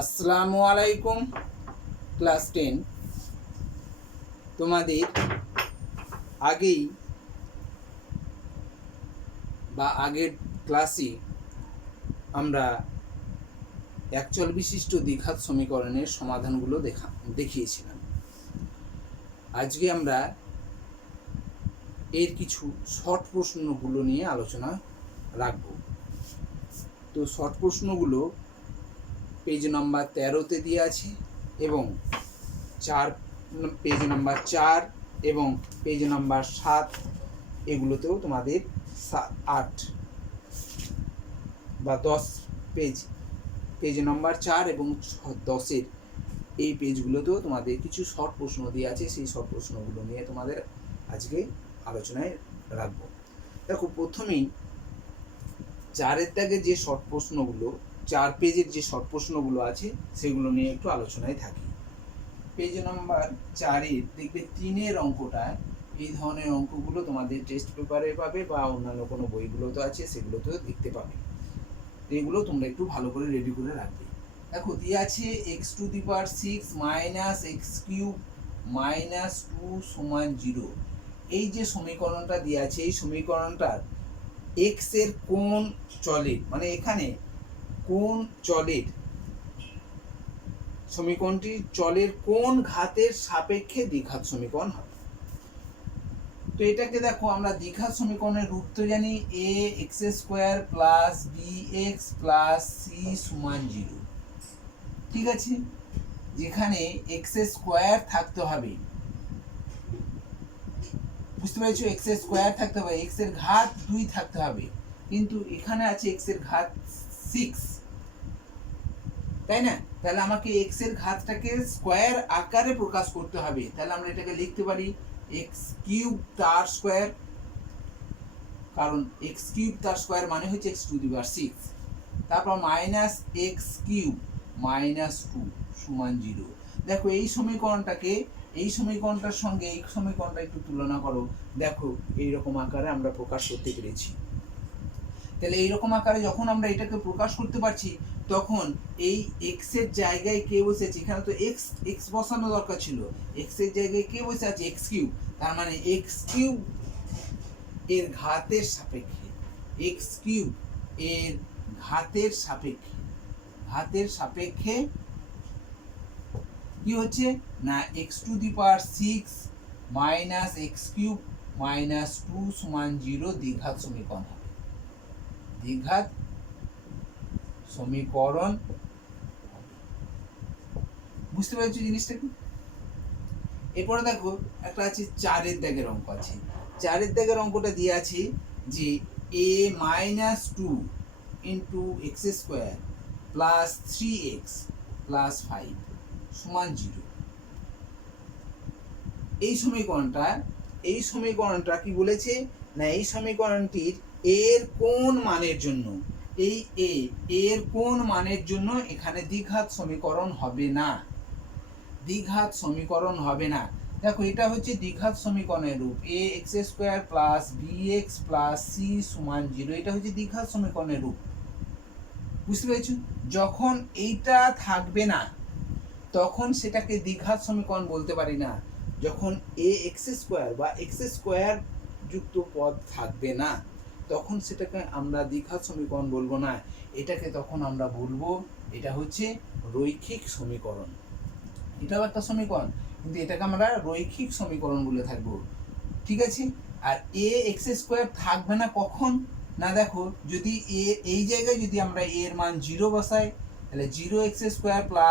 আসসালামু আলাইকুম। ক্লাস 10 তোমাদের আগেই আগের ক্লাসে আমরা একচল বিশিষ্ট দ্বিঘাত সমীকরণের সমাধানগুলো দেখিয়েছিলাম। আজকে আমরা এর কিছু শর্ট প্রশ্নগুলো নিয়ে আলোচনা রাখব। তো শর্ট প্রশ্নগুলো পেজ নাম্বার 13-তে দিয়ে আছে এবং পেজ নাম্বার 4 এবং পেজ নাম্বার 7 এগুলোতেও তোমাদের 8 বা 10 পেজ নাম্বার 4 এবং 10-এর এই পেজগুলোতেও তোমাদের কিছু শর্ট প্রশ্ন দিয়ে আছে। সেই শর্ট প্রশ্নগুলো নিয়ে তোমাদের আজকে আলোচনায় রাখবো। দেখো, প্রথমেই 4-এর দাগে যে শর্ট প্রশ্নগুলো, 4 পেজের যে শর্ট প্রশ্নগুলো আছে সেগুলো নিয়ে একটু আলোচনায় থাকি। পেজ নাম্বার 4-এর দেখবে 3-এর অঙ্কটা, এই ধরনের অঙ্কগুলো তোমাদের টেস্ট পেপারে পাবে বা অন্যান্য কোনো বইগুলোতে আছে, সেগুলোতেও দেখতে পাবে। এগুলো তোমরা একটু ভালো করে রেডি করে রাখবে। দেখো, দিয়ে আছে x⁶ - x³ - 2 = 0। এই যে সমীকরণটা দিয়ে আছে, এই সমীকরণটার x এর কোন চলের, মানে এখানে কোন চলের, সমীকরণটি চলের কোন ঘাতের সাপেক্ষে দ্বিঘাত সমীকরণ হবে। তো এটাকে দেখো, আমরা দ্বিঘাত সমীকরণের রূপ তো জানি, ax² + bx + c = 0। ঠিক আছে, যেখানে x² থাকতে হবে, বুঝতে পেরেছো? x² থাকতে হবে, x এর ঘাত 2 থাকতে হবে, কিন্তু এখানে আছে x এর ঘাত 6, তাই না? তাহলে আমাকে x এর ঘাতটাকে স্কয়ার আকারে প্রকাশ করতে হবে। তাহলে আমরা এটাকে লিখতে পারি x³ তার স্কয়ার, কারণ x³ তার স্কয়ার মানে হচ্ছে x⁶। তারপর -x³ - 2 = 0। দেখো, এই সমীকরণটার সঙ্গে এই সমীকরণটা একটু তুলনা করো। দেখো, এইরকম আকারে আমরা প্রকাশ করতে পেরেছি। তাহলে এইরকম আকারে যখন আমরা এটাকে প্রকাশ করতে পারছি, তখন এই x এর জায়গায় কে বসেছে? এখানে তো x বসানো দরকার ছিল, x এর জায়গায় কে বসে আছে? x³। তার মানে x³ এর ঘাতের সাপেক্ষে, x³ এর ঘাতের সাপেক্ষে কি হচ্ছে না, x⁶ - x³ - 2 = 0 দ্বিঘাত সমীকরণ হবে। দ্বিঘাত সমীকরণ, বুঝতে পেরেছো জিনিসটা কি? এরপরে দেখো, একটা আছে 4-এর দাগের অঙ্ক আছে। 4-এর দাগের অঙ্কটা দিয়ে আছে যে a - 2 × x² + 3x + 5 = 0। এই সমীকরণটা কি বলেছে না, এই সমীকরণটির এর কোন মানের জন্য, এই এর কোন মানের জন্য এখানে দ্বিঘাত সমীকরণ হবে না, দ্বিঘাত সমীকরণ হবে না। দেখো, এটা হচ্ছে দ্বিঘাত সমীকরণের রূপ, ax² + bx + c = 0। এটা হচ্ছে দ্বিঘাত সমীকরণের রূপ, বুঝতে পেরেছো? যখন এইটা থাকবে না, তখন সেটাকে দ্বিঘাত সমীকরণ বলতে পারি না। যখন ax² বা x² যুক্ত পদ থাকবে না, তখন সেটাকে আমরা দ্বিঘাত সমীকরণ বলবো না। এটাকে তখন আমরা বলবো, এটা হচ্ছে রৈখিক সমীকরণ। এটাও একটা সমীকরণ, কিন্তু এটাকে আমরা রৈখিক সমীকরণ বলে থাকবো। ঠিক আছে? আর ax² থাকবে না কখন না, দেখো, যদি এই জায়গায় যদি আমরা এর মান 0 বসাই, তাহলে 0x²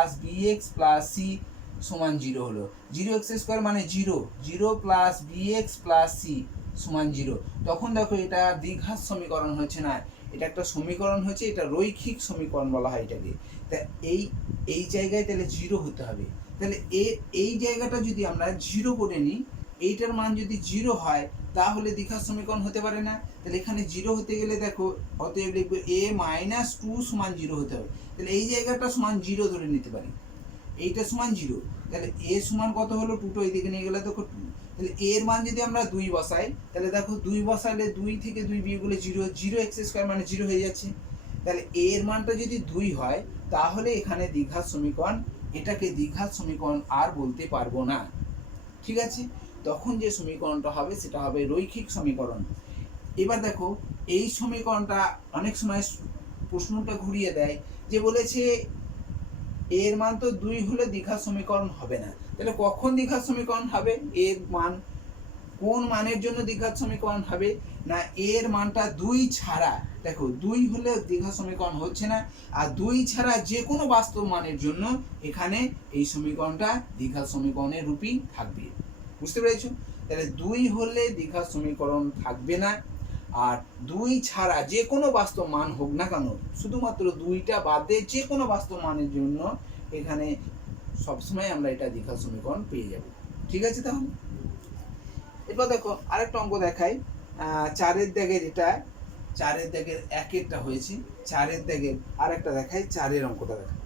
+ bx + c = 0 হলো। 0x² মানে 0, 0 + bx + c = 0। তখন দেখো, এটা দ্বিঘাত সমীকরণ হচ্ছে না, এটা একটা সমীকরণ হচ্ছে, এটা রৈখিক সমীকরণ বলা হয় এটাকে। তা এই জায়গায় তাহলে 0 হতে হবে। তাহলে এই জায়গাটা যদি আমরা 0 করে নিই, এইটার মান যদি 0 হয়, তাহলে দ্বিঘাত সমীকরণ হতে পারে না। তাহলে এখানে 0 হতে গেলে দেখো, অতএব লিখবো a - 2 = 0 হতে হবে। তাহলে এই জায়গাটা সমান 0 ধরে নিতে পারি, এইটা সমান 0। তাহলে a সমান কত হলো? 2 তো এইদিকে নিয়ে গেলে দেখো 2। তাহলে a এর মান যদি আমরা 2 বসাই, তাহলে দেখো 2 বসালে 2 থেকে 2 বিয়োগ করলে 0, 0x² মানে 0 হয়ে যাচ্ছে। তাহলে এর মানটা যদি 2 হয় তাহলে এখানে দ্বিঘাত সমীকরণ, এটাকে দ্বিঘাত সমীকরণ আর বলতে পারবো না। ঠিক আছে, তখন যে সমীকরণটা হবে সেটা হবে রৈখিক সমীকরণ। এবার দেখো এই সমীকরণটা অনেক সময় প্রশ্নটা ঘুরিয়ে দেয়, যে বলেছে এর মান তো 2 হলে দ্বিঘাত সমীকরণ হবে না, তাহলে কখন দ্বিঘাত সমীকরণ হবে? এর মান কোন মানের জন্য দ্বিঘাত সমীকরণ হবে? না, এর মানটা 2 ছাড়া, দেখো 2 হলে দ্বিঘাত সমীকরণ হচ্ছে না, আর 2 ছাড়া যে কোনো বাস্তব মানের জন্য এখানে এই সমীকরণটা দ্বিঘাত সমীকরণের রূপই থাকবে। বুঝতে পেরেছো? তাহলে 2 হলে দ্বিঘাত সমীকরণ থাকবে না, আর 2 ছাড়া যে কোনো বাস্তব মান হোক না কেন, শুধুমাত্র 2টা বাদে যে কোনো বাস্তব মানের জন্য এখানে সবসময় আমরা এটা দ্বিঘাত সমীকরণ পেয়ে যাব। ঠিক আছে, তাহলে এবার দেখো আরেকটা অঙ্ক দেখাই। 4-এর দাগের, এটা 4-এর দাগের 1-এরটা হয়েছে, 4-এর দাগের আরেকটা দেখাই, 4-এর অঙ্কটা দেখাই।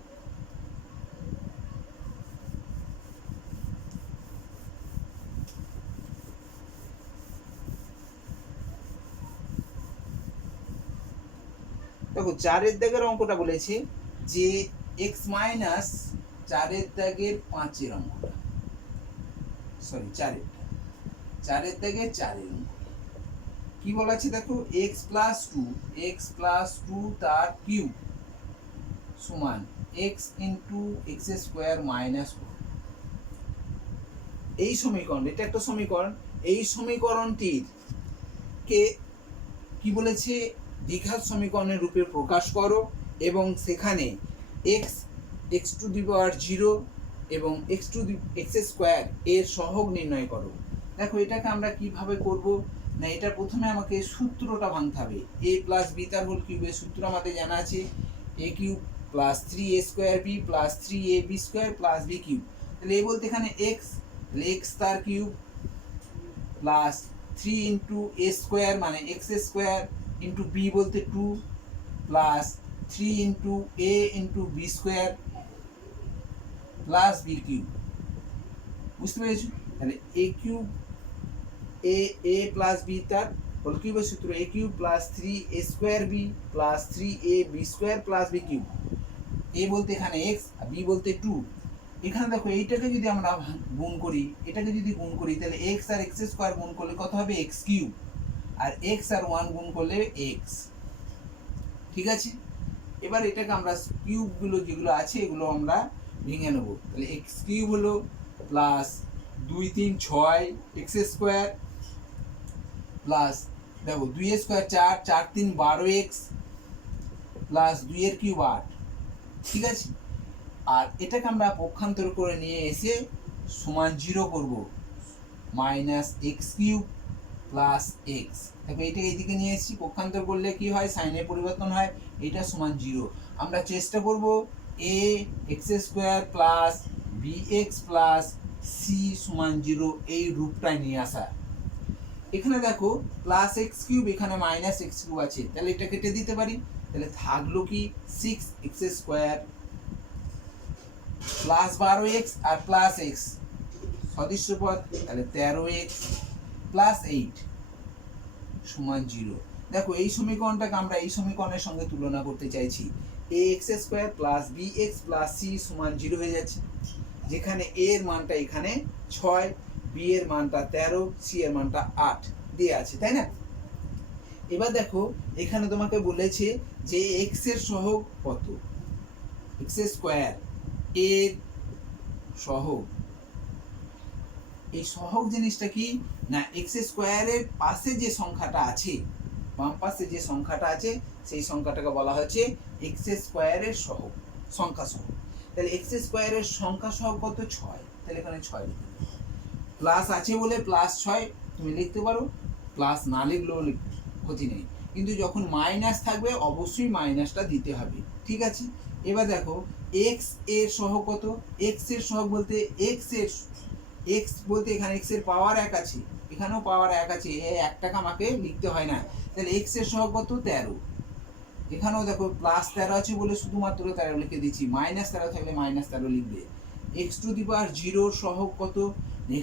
দেখো 4-এর দাগের অঙ্কটা বলেছে যে x মাইনাস 4-এর দাগের 5-এর অঙ্কটা, সরি 4-এরটা, 4-এর দাগের 4-এর অঙ্ক কি বলা আছে দেখো, x প্লাস 2 তার কিউব সমান x into x square minus 4। এই সমীকরণ, এটা একটা সমীকরণ, এই সমীকরণটির কে কি বলেছে, দ্বিঘাত সমীকরণের রূপে প্রকাশ করো, এবং সেখানে x টু দি পাওয়ার 0 এবং এক্স স্কোয়ার এর সহগ নির্ণয় করো। দেখো এটাকে আমরা কিভাবে করব না, এটা প্রথমে আমাকে সূত্রটা ভাঙতে হবে। a প্লাস বি তার হোল কিউবের সূত্র আমাদের জানা আছে, a cube plus 3a square b plus 3ab square plus b cube. তাহলে এ বলতে এখানে x, তাহলে x তার cube plus 3 into a square মানে x স্কোয়ার ইন্টু b বলতে 2 plus 3 into a into b square plus b cube. বুঝতে পেরেছো? তাহলে a cube a plus b তার হোল কিউবের সূত্র a cube plus 3a square b plus 3ab square plus b cube. a বলতে এখানে x আর b বলতে 2। এখানে দেখো এইটাকে যদি আমরা গুণ করি, এটাকে যদি গুণ করি তাহলে x আর x স্কোয়ার গুণ করলে কত হবে, x কিউব, আর x আর 1 গুণ করলে x। ঠিক আছে, এবার এটাকে আমরা কিউবগুলো যেগুলো আছে এগুলো আমরা ভেঙে নেব। তাহলে x কিউব হলো প্লাস 2 3 6 x স্কোয়ার প্লাস দেখো 2 এর স্কোয়ার 4 4 3 12x প্লাস 2 এর কিউব 8। ঠিক আছে, আর এটাকে আমরা পক্ষান্তর করে নিয়ে এসে সমান 0 করব, minus x cube plus x. দেখো এইটাকে এইদিকে নিয়ে এসেছি, পক্ষান্তর করলে কি হয়, সাইনের পরিবর্তন হয়, এটা সমান 0। আমরা চেষ্টা করব a x square plus b x plus c সমান 0 এই রূপটায় নিয়ে আসা। এখানে দেখো প্লাস এক্স কিউব, এখানে মাইনাস এক্স কিউব আছে, তাহলে এটা কেটে দিতে পারি। তাহলে থাকলো কি 6x স্কোয়ার প্লাস 12x আর প্লাস এক্স সদৃশ্য পদ, তাহলে 13x প্লাস 8 সমান 0। দেখো এই সমীকরণটাকে আমরা এই সমীকরণের সঙ্গে তুলনা করতে চাইছি, ax square plus bx plus c সমান 0 হয়ে যাচ্ছে, যেখানে a এর মানটা এখানে 6, b এর মানটা 13, c এর মানটা 8 দিয়ে আছে, তাই না? এবার দেখো এখানে তোমাকে বলেছে যে x এর সহগ কত, x স্কোয়ার এর সহগ। এই সহগ জিনিসটা কি না, এক্স স্কোয়ারের পাশে যে সংখ্যাটা আছে, বাম পাশে যে সংখ্যাটা আছে সেই সংখ্যাটাকে বলা হচ্ছে এক্স স্কোয়ারের সহগ, সংখ্যা সহগ। তাহলে এক্স স্কোয়ারের সংখ্যা সহগ কত, 6, তাহলে এখানে 6 লিখতে হবে। প্লাস আছে বলে প্লাস 6 তুমি লিখতে পারো, প্লাস না লিখলেও ক্ষতি নেই, কিন্তু যখন মাইনাস থাকবে অবশ্যই মাইনাসটা দিতে হবে। ঠিক আছে, এবার দেখো x এর সহগ কত, x এর সহগ বলতে x বলতে এখানে x এর পাওয়ার 1 আছে, এখানেও পাওয়ার 1 আছে, এই 1টাকে আমাকে লিখতে হয় না। তাহলে x এর সহগ কত, 13। এখানেও দেখো প্লাস 13 আছে বলে শুধুমাত্র 13 লিখে দিচ্ছি, মাইনাস 13 থাকলে মাইনাস 13 লিখবে। x টু দি পাওয়ার 0 এর সহগ কত,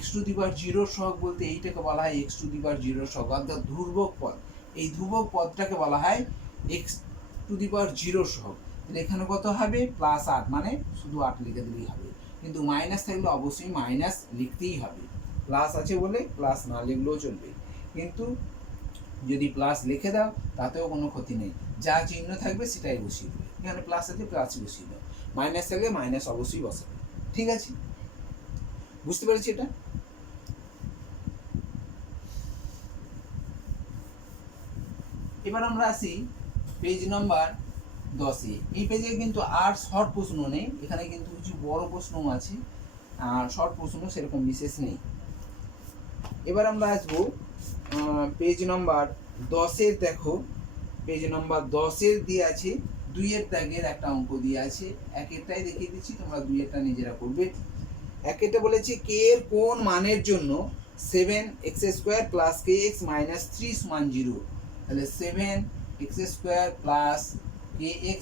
x টু দি পাওয়ার 0 এর সহগ বলতে এইটাকে বলা হয় x টু দি পাওয়ার 0 এর সহগ, অর্থাৎ ধ্রুবক পদ। এই ধ্রুবক পদটাকে বলা হয় x টু দি পাওয়ার 0 সহ, তাহলে এখানে কত হবে +8, মানে শুধু 8 লিখে দিলেই হবে। কিন্তু মাইনাস থাকলে অবশ্যই মাইনাস লিখতেই হবে, প্লাস আছে বলে প্লাস না লিখলেও চলবে। কিন্তু যদি প্লাস লিখে দাও তাতেও কোনো ক্ষতি নেই, যা চিহ্ন থাকবে সেটাই বসিয়ে দেবে। এখানে প্লাস আছে প্লাস বসিয়ে দাও, মাইনাস থাকলে মাইনাস অবশ্যই বসাবে। ঠিক আছে, বুঝতে পেরেছি এটা? এবার আমরা আসি পেজ নাম্বার 10-এ। এই পেজে কিন্তু আর শর্ট প্রশ্ন নেই, এখানে কিন্তু কিছু বড় প্রশ্নও আছে, আর শর্ট প্রশ্ন সেরকম বিশেষ নেই। এবার আমরা আসবো পেজ নাম্বার 10-এর। দেখো পেজ নাম্বার 10-এর দিয়ে আছে 2-এর দাগের একটা অঙ্ক দিয়ে আছে। একেরটাই দেখিয়ে দিচ্ছি, তোমরা 2-এরটা নিজেরা করবে। একেরটা বলেছে কে এর কোন মানের জন্য 7x² + kx - 3 = 0। তাহলে 7x² + kx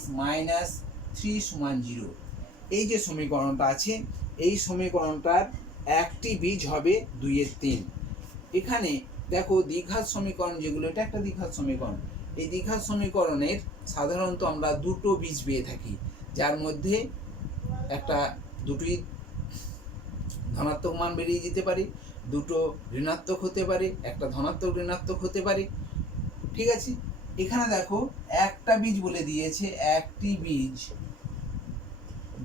- 3 = 0। এই যে সমীকরণটা আছে, এই সমীকরণটার একটি বীজ হবে 2-এর 3। এখানে দেখো দ্বিঘাত সমীকরণ যেগুলো, এটা একটা দ্বিঘাত সমীকরণ। এই দ্বিঘাত সমীকরণের সাধারণত আমরা দুটো বীজ পেয়ে থাকি, যার মধ্যে একটা দুটোই ধনাত্মক মান বেরিয়ে যেতে পারে, দুটো ঋণাত্মক হতে পারে, একটা ধনাত্মক ঋণাত্মক হতে পারে। ঠিক আছে, এখানে দেখো একটা বীজ বলে দিয়েছে, একটি বীজ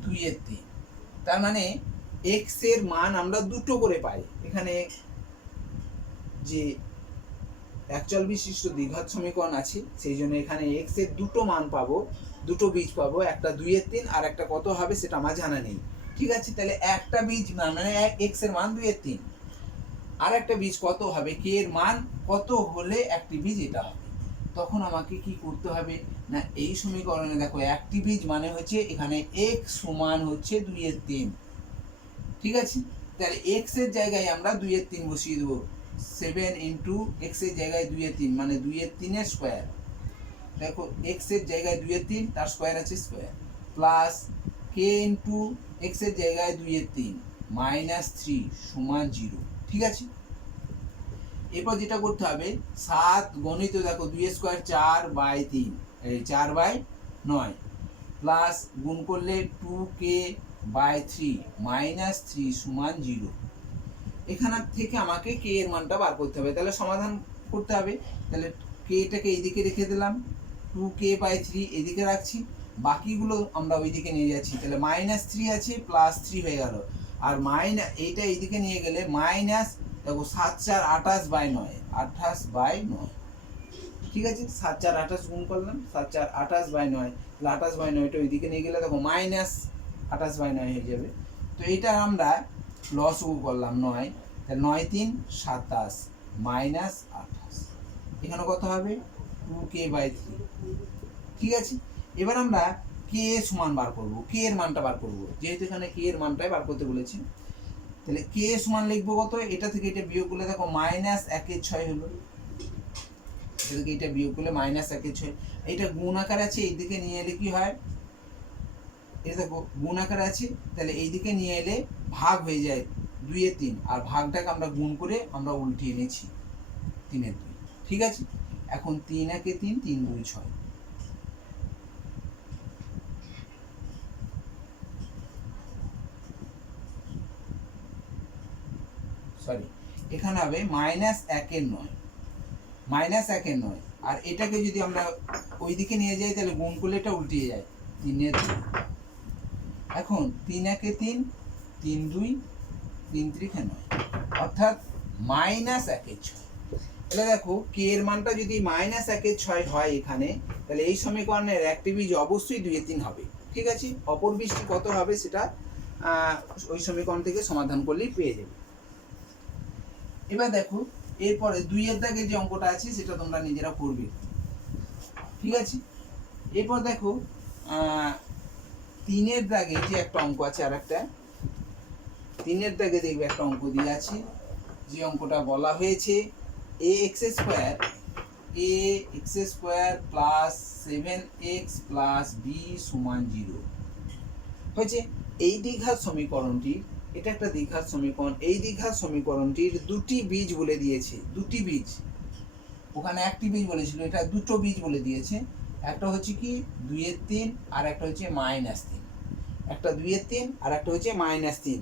2-এর 3, তার মানে x এর মান আমরা দুটো করে পাই। এখানে যে একচল বিশিষ্ট দ্বিঘাত সমীকরণ আছে, সেই জন্য এখানে x এর দুটো মান পাবো, দুটো বীজ পাবো, একটা 2-এর 3 আর একটা কত হবে সেটা আমার জানা নেই। ঠিক আছে, তাহলে একটা বীজ মানে x এর মান 2-এর 3, আর একটা বীজ কত হবে k এর মান কত হলে একটি বীজ এটা হবে। তখন আমাকে কি করতে হবে না, এই সমীকরণে দেখো একটি বীজ মানে হচ্ছে এখানে x সমান হচ্ছে 2-এর 3। ঠিক আছে, তাহলে x এর জায়গায় আমরা 2-এর 3 বসিয়ে দেবো। 7 × x এর জায়গায় 2-এর 3 মানে 2-এর 3 এর স্কয়ার। দেখো x এর জায়গায় 2-এর 3, তার স্কয়ার আছে স্কয়ার, প্লাস k × x এর জায়গায় 2-এর 3 -3 = 0। ঠিক আছে, এরপর যেটা করতে হবে 7 গণিত দেখো 2 স্কয়ার 4/3, এই 4/9, প্লাস গুণ করলে 2k/3 -3 = 0। এখান থেকে আমাকে k এর মানটা বার করতে হবে, তাহলে সমাধান করতে হবে। তাহলে k টাকে এইদিকে রেখে দিলাম, 2k/3 এদিকে রাখছি, বাকিগুলো আমরা ওইদিকে নিয়ে যাচ্ছি। তাহলে -3 আছে, +3 হয়ে গেল, আর এইটা এইদিকে নিয়ে গেলে মাইনাস, দেখো 7 4 28/9, 28/9। ঠিক আছে, 7 4 28 গুণ করলাম, 7 4 28/9, তাহলে 28/9টা ওইদিকে নিয়ে গেলে দেখো -28/9 হয়ে যাবে। তো এটা আমরা লসগু করলাম 9, তাহলে 9 3 27 -28, এখানে কত হবে 2k/3। ঠিক আছে, এবার আমরা k সমান বার করব, k এর মানটা বার করব, যেহেতু এখানে k এর মানটাই বার করতে বলেছি। তাহলে k সমান লিখবো কত, এটা থেকে এটা বিয়োগ করলে দেখো -1/6 হলো, এটা থেকে এটা বিয়োগ করলে -1/6। এটা গুণ আকার আছে, এইদিকে নিয়ে এলে কি হয়, এটা দেখো গুণ আকার আছে, তাহলে এইদিকে নিয়ে এলে ভাগ হয়ে যায় 2-এর 3, আর ভাগটাকে আমরা গুণ করে আমরা উল্টিয়ে নিয়েছি 3-এর 2। ঠিক আছে, এখন 3 1 3, 3 2 6। সরি, এখানে হবে -1/9, -1/9, আর এটাকে যদি আমরা ওইদিকে নিয়ে যাই তাহলে গুণ করলে এটা উল্টিয়ে যায় 3-এর 2। এখন 3 1 3, 3 2, 3 3 9, অর্থাৎ -1/6। তাহলে দেখো k এর মানটা যদি -1/6 হয় এখানে, তাহলে এই সমীকরণের একটি বীজ অবশ্যই 2-এর 3 হবে। ঠিক আছে, অপর বীজটি কত হবে সেটা ওই সমীকরণ থেকে সমাধান করলেই পেয়ে যাবে। এবার দেখো এরপরে 2-এর দাগে যে অঙ্কটা আছে সেটা তোমরা নিজেরা করবে। ঠিক আছে, এরপর দেখো 3-এর দাগে যে একটা অঙ্ক আছে, আর একটা 3-এর দাগে দেখবে একটা অঙ্ক দিয়ে আছে, যে অঙ্কটা বলা হয়েছে ax² + 7x + b = 0 হয়েছে। এই দ্বিঘাত সমীকরণটি, এটা একটা দ্বিঘাত সমীকরণ, এই দ্বিঘাত সমীকরণটির দুটি বীজ বলে দিয়েছে, দুটি বীজ, ওখানে একটি বীজ বলেছিল, এটা দুটো বীজ বলে দিয়েছে। একটা হচ্ছে কি 2/3 আর একটা হচ্ছে -3, একটা 2/3 আর একটা হচ্ছে -3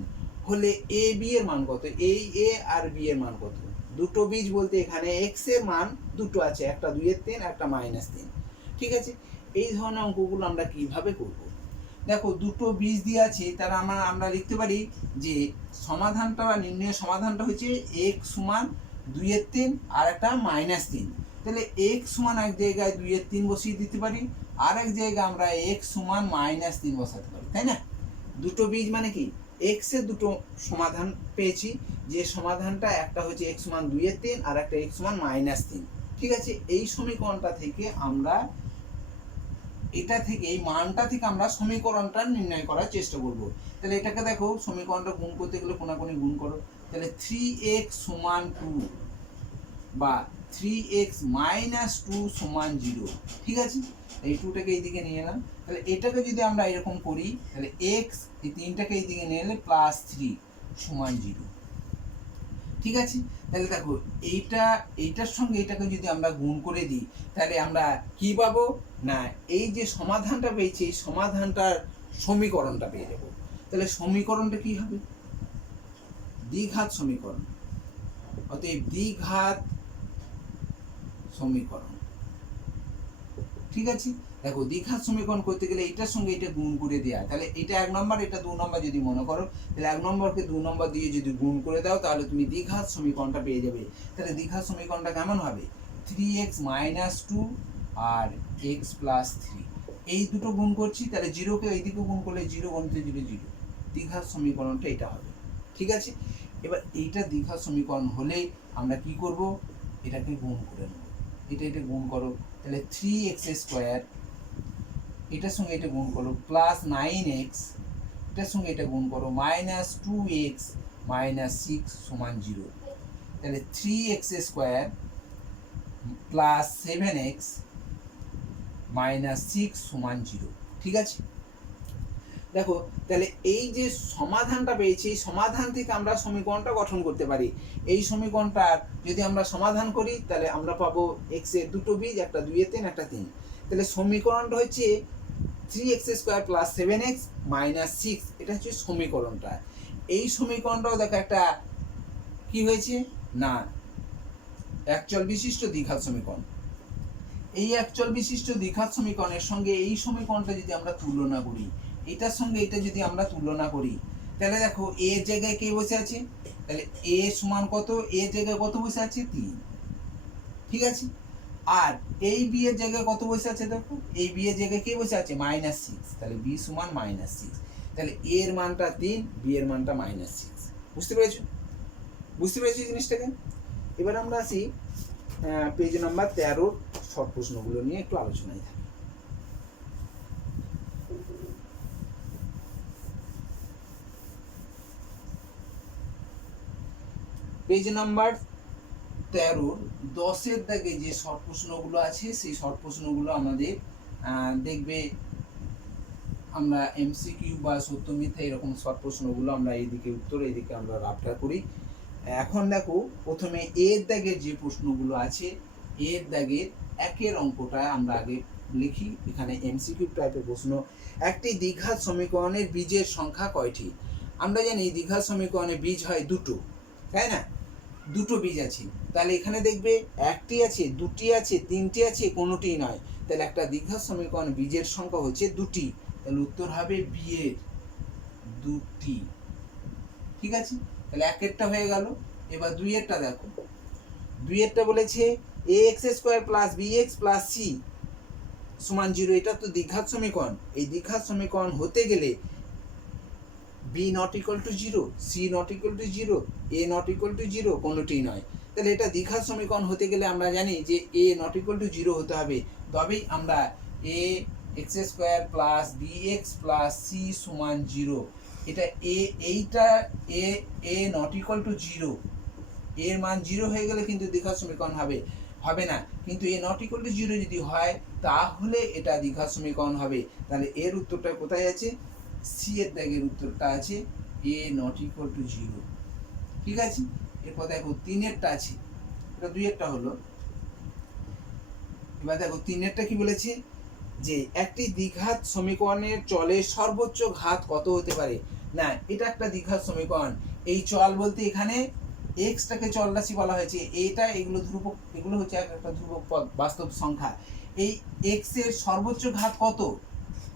হলে এ বি এর মান কত, এই এ আর বি এর মান কত? দুটো বীজ বলতে এখানে এক্স এর মান দুটো আছে, একটা 2/3 একটা -3। ঠিক আছে, এই ধরনের অঙ্কগুলো আমরা কিভাবে করব? দেখো দুটো বীজ দিয়ে আছে, তার আমরা লিখতে পারি যে সমাধানটা বা নির্ণয় সমাধানটা হচ্ছে x সমান 2/3 আর একটা -3। তাহলে x সমান এক জায়গায় 2/3 বসিয়ে দিতে পারি, আর এক জায়গায় আমরা x সমান -3 বসাতে পারি, তাই না? দুটো বীজ মানে কি, x এর দুটো সমাধান পেয়েছি, যে সমাধানটা একটা হচ্ছে x সমান 2/3 আর একটা x সমান -3। ঠিক আছে, এই সমীকরণটা থেকে আমরা এটা থেকে এই মানটা থেকে আমরা সমীকরণটা নির্ণয় করার চেষ্টা করব। তাহলে এটাকে দেখো, সমীকরণটা গুণ করতে গেলে কোনাকুনি গুণ করো, তাহলে 3x সমান 2 বা 3x মাইনাস 2 সমান 0। ঠিক আছে, এই 2টাকে এইদিকে নিয়ে এলাম, তাহলে এটাকে যদি আমরা এরকম করি তাহলে x এই 3টাকে এইদিকে নিয়ে এলে প্লাস 3 সমান 0। ঠিক আছে, তাহলে দেখো এইটার সঙ্গে এটাকে যদি আমরা গুণ করে দিই তাহলে আমরা কি পাবো না, এই যে সমাধানটা পেয়েছি এই সমাধানটার সমীকরণটা পেয়ে যাব। তাহলে সমীকরণটা কি হবে, দ্বিঘাত সমীকরণ, অতএব দ্বিঘাত সমীকরণ। ঠিক আছে, দেখো দ্বিঘাত সমীকরণ করতে গেলে এটার সঙ্গে এটা গুণ করে দেওয়া, তাহলে এটা 1 নম্বর এটা 2 নম্বর যদি মনে করো, তাহলে 1 নম্বরকে 2 নম্বর দিয়ে যদি গুণ করে দাও তাহলে তুমি দ্বিঘাত সমীকরণটা পেয়ে যাবে। তাহলে দ্বিঘাত সমীকরণটা কেমন হবে, 3x - 2 আর x + 3, এই দুটো গুণ করছি, তাহলে 0কে এইদিকে গুণ করলে 0 গুণিত 0 0, দ্বিঘাত সমীকরণটা এটা হবে। ঠিক আছে, এবার এইটা দ্বিঘাত সমীকরণ হলেই আমরা কি করব, এটাকে গুণ করে নেব, এটা গুণ করো, তাহলে 3x² এটার সঙ্গে এটা গুণ করো প্লাস 9x, এটার সঙ্গে এটা গুণ করো -2x - 6 সমান 0। তাহলে 3x² প্লাস 7x - 6 সমান 0। ঠিক আছে, দেখো তাহলে এই যে সমাধানটা পেয়েছি এই সমাধান থেকে আমরা সমীকরণটা গঠন করতে পারি। এই সমীকরণটা যদি আমরা সমাধান করি তাহলে আমরা পাবো x এর দুটো বীজ, একটা 2/3 একটা 3। তাহলে সমীকরণটা হচ্ছে 3x² + 7x - 6, এটা হচ্ছে সমীকরণটা। এই সমীকরণটাও দেখো একটা কি হয়েছে না, একচল বিশিষ্ট দ্বিঘাত সমীকরণ। এই একচল বিশিষ্ট দ্বিঘাত সমীকরণের সঙ্গে এই সমীকরণটা যদি আমরা তুলনা করি, এটার সঙ্গে এটা যদি আমরা তুলনা করি তাহলে দেখো এ এর জায়গায় কে বসে আছে, তাহলে এ সমান কত, এ এর জায়গায় কত বসে আছে 3। ঠিক আছে, আর এই বি এর জায়গায় কত বসে আছে, দেখো এই বি এর জায়গায় কে বসে আছে -6, তাহলে বি সমান -6, তাহলে এ এর মানটা 3, বি এর মানটা -6। বুঝতে পেরেছো, বুঝতে পেরেছো জিনিসটাকে? এবার আমরা আসি পেজ নাম্বার 13 শর্ট প্রশ্নগুলো নিয়ে একটু আলোচনায় থাকি। পেজ নাম্বার 13 10-এর দাগে যে শর্ট প্রশ্নগুলো আছে সেই শর্ট প্রশ্নগুলো আমাদের দেখবে আমরা এমসিকিউ বা সত্য মিথ্যা এরকম শর্ট প্রশ্নগুলো আমরা এইদিকে উত্তর, এইদিকে আমরা রাফটা করি। এখন দেখো প্রথমে এর দাগের যে প্রশ্নগুলো আছে, এর দাগের একের অঙ্কটা আমরা আগে লিখি। এখানে এমসিকিউ টাইপের প্রশ্ন, একটি দ্বিঘাত সমীকরণের বীজের সংখ্যা কয়টি? আমরা জানি দ্বিঘাত সমীকরণে বীজ হয় দুটো, তাই না? দুটো বীজ আছে, তাহলে এখানে দেখবে একটি আছে, দুটি আছে, তিনটি আছে, কোনোটি নয়, তাহলে একটা দ্বিঘাত সমীকরণ বীজের সংখ্যা হচ্ছে দুটি, তাহলে উত্তর হবে বি এর দুটি। ঠিক আছে, তাহলে একেরটা হয়ে গেল। এবার দুইয়েরটা দেখো, দুইয়েরটা বলেছে ax² + bx + c সমান 0, এটা তো দ্বিঘাত সমীকরণ। এই দ্বিঘাত সমীকরণ হতে গেলে b ≠ 0, c ≠ 0, a ≠ 0, কোনোটি নয়, তাহলে এটা দ্বিঘাত সমীকরণ হতে গেলে আমরা জানি যে a ≠ 0 হতে হবে, তবেই আমরা ax² + bx + c সমান 0, এটা এইটা a ≠ 0, এর মান 0 হয়ে গেলে কিন্তু দ্বিঘাত সমীকরণ হবে না, কিন্তু a ≠ 0 যদি হয় তাহলে এটা দ্বিঘাত সমীকরণ হবে। তাহলে এর উত্তরটা কোথায় আছে, সি এর দাগের উত্তরটা আছে a ≠ 0। ঠিক আছে, এরপর দেখো তিনেরটা আছে, এটা দুইয়েরটা হলো। এবার দেখো তিনেরটা কি বলেছে, যে একটি দ্বিঘাত সমীকরণের চলের সর্বোচ্চ ঘাত কত হতে পারে। না, এটা একটা দ্বিঘাত সমীকরণ। এই চল বলতে এখানে এক্সটাকে চল রাশি বলা হয়েছে, এটা এগুলো ধ্রুবক, এগুলো হচ্ছে একটা ধ্রুবক পদ, বাস্তব সংখ্যা। এই এক্স এর সর্বোচ্চ ঘাত কত?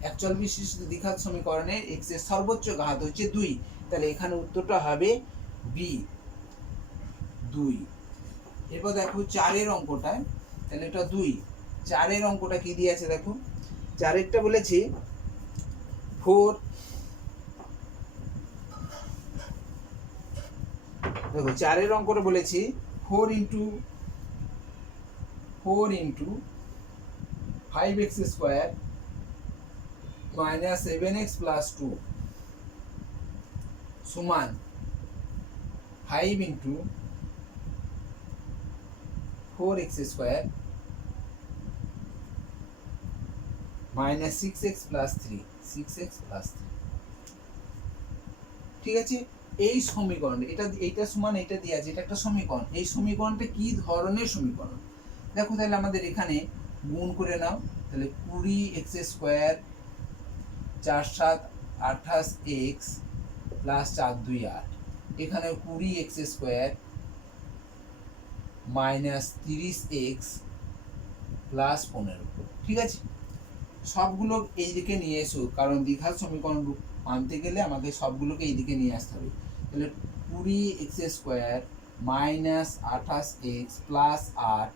এক চল বিশিষ্ট দ্বিঘাত সমীকরণের এক্স এর সর্বোচ্চ ঘাত হচ্ছে 2। তাহলে এখানে উত্তরটা হবে বি 2। এরপর দেখো 4 অঙ্কটা, তাহলে এটা 2। 4 অঙ্কটা কি দিয়ে আছে দেখো, 4টা বলেছে 4, দেখো 4 অঙ্কটা বলেছি 4 into 5x square minus 7x plus 2 সমান 5 into 4x square minus 6x plus 3, 6x plus 3। ঠিক আছে, এই সমীকরণ এইটা সমান এটা দিয়ে আছে, এটা একটা সমীকরণ। এই সমীকরণটা কি ধরনের সমীকরণ দেখো, তাহলে আমাদের এখানে গুণ করে নাও। তাহলে 20x স্কোয়ার 4 7 28x প্লাস 4 2 8, এখানে 20x square minus 30x plus 15। ঠিক আছে, সবগুলো এই দিকে নিয়ে এসো, কারণ দ্বিঘাত সমীকরণ আনতে গেলে আমাদের সবগুলোকে এই দিকে নিয়ে আসতে হবে। তাহলে 20x square minus 28x plus 8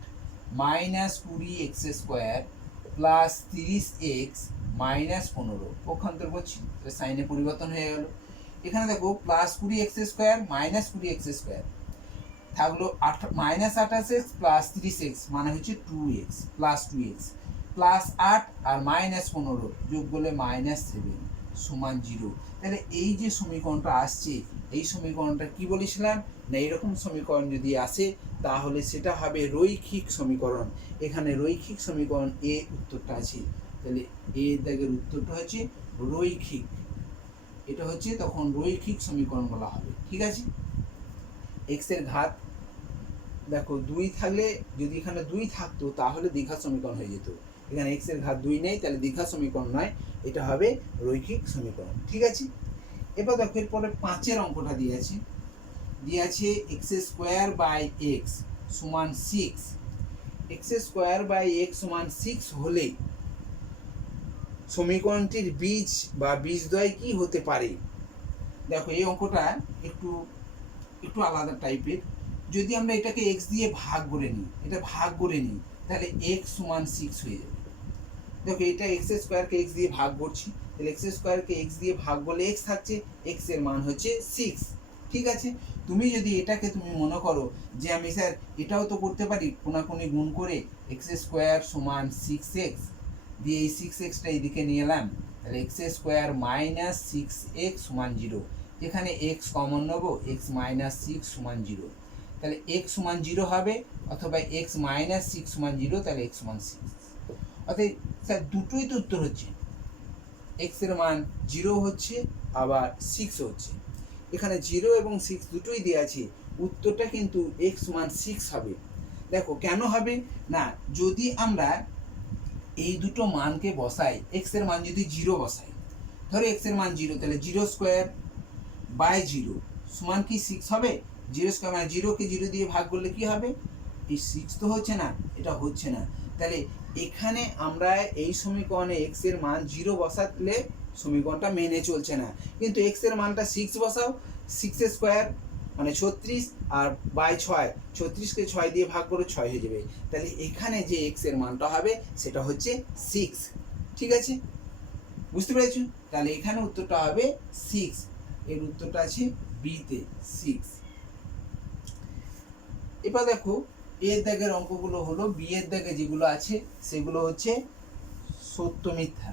minus 20x square plus 30x minus 15, পক্ষান্তর করছি, সাইনে পরিবর্তন হয়ে গেল। এখানে দেখো plus 20x square minus 20x square থাকলো মাইনাস 28x প্লাস 30x মানে হচ্ছে 2x প্লাস 2x প্লাস 8 আর মাইনাস 15 যোগ করলে মাইনাস 7 সমান 0। তাহলে এই যে সমীকরণটা আসছে, এই সমীকরণটা কি বলেছিলাম না, এরকম সমীকরণ যদি আসে তাহলে সেটা হবে রৈখিক সমীকরণ। এখানে রৈখিক সমীকরণ এ উত্তরটা আছে, তাহলে এ দাগের উত্তরটা হচ্ছে রৈখিক। এটা হচ্ছে তখন রৈখিক সমীকরণ বলা হবে। ঠিক আছে, এক্স এর ঘাত দেখো 2 থাকলে, যদি এখানে 2 থাকতো তাহলে দ্বিঘাত সমীকরণ হয়ে যেত। এখানে এক্স এর ঘাত 2 নেই, তাহলে দ্বিঘাত সমীকরণ নয়, এটা হবে রৈখিক সমীকরণ। ঠিক আছে, এবার দেখো এরপরে 5 অঙ্কটা দিয়েছে এক্স স্কোয়ার বাই এক্স সমান 6। এক্স স্কোয়ার বাই এক্স সমান 6 হলে সমীকরণটির বীজ বা বীজদ্বয় কি হতে পারে। দেখো এই অঙ্কটা একটু আলাদা টাইপের। যদি আমরা এটাকে x দিয়ে ভাগ করে নিই, তাহলে x সমান 6 হয়ে যাবে। দেখো এটা x স্কোয়ারকে x দিয়ে ভাগ করছি, তাহলে x স্কোয়ারকে x দিয়ে ভাগ করলে x থাকছে, x এর মান হচ্ছে 6। ঠিক আছে, তুমি যদি এটাকে তুমি মনে করো যে আমি স্যার এটাও তো করতে পারি কোনাকুনি গুণ করে, x স্কোয়ার সমান 6x দিয়ে এই 6xটা এইদিকে নিয়ে এলাম, তাহলে x স্কোয়ার মাইনাস 6x সমান 0। এখানে x কমন নেব, x মাইনাস 6 সমান 0, তাহলে x সমান 0 হবে, অথবা x মাইনাস 6 সমান 0, তাহলে x সমান 6। অর্থাৎ স্যার দুটোই তো উত্তর হচ্ছে, x এর মান 0 হচ্ছে আবার 6 হচ্ছে। এখানে 0 এবং 6 দুটোই দেওয়া আছে, উত্তরটা কিন্তু x সমান 6 হবে। দেখো কেন হবে না, যদি আমরা এই দুটো মানকে বসাই, x এর মান যদি 0 বসাই, ধরো x এর মান 0, তাহলে 0 স্কোয়ার বাই 0 সমান কি 6 হবে। 0 স্কোয়ার মানে 0কে 0 দিয়ে ভাগ করলে কি হবে, এই 6 তো হচ্ছে না, এটা হচ্ছে না। তাহলে এখানে আমরা এই সমীকরণে x এর মান 0 বসালে সমীকরণটা মেনে চলছে না, কিন্তু x এর মানটা 6 বসাও, 6 স্কোয়ার মানে 36 আর বাই 6, 36কে 6 দিয়ে ভাগ করে 6 হয়ে যাবে। তাহলে এখানে যে x এর মানটা হবে সেটা হচ্ছে 6। ঠিক আছে, বুঝতে পেরেছো? তাহলে এখানে উত্তরটা হবে 6, এর উত্তরটা আছে বিতে 6। এবার দেখো এর দাগের অঙ্কগুলো হলো, বি এর দাগে যেগুলো আছে সেগুলো হচ্ছে সত্য মিথ্যা।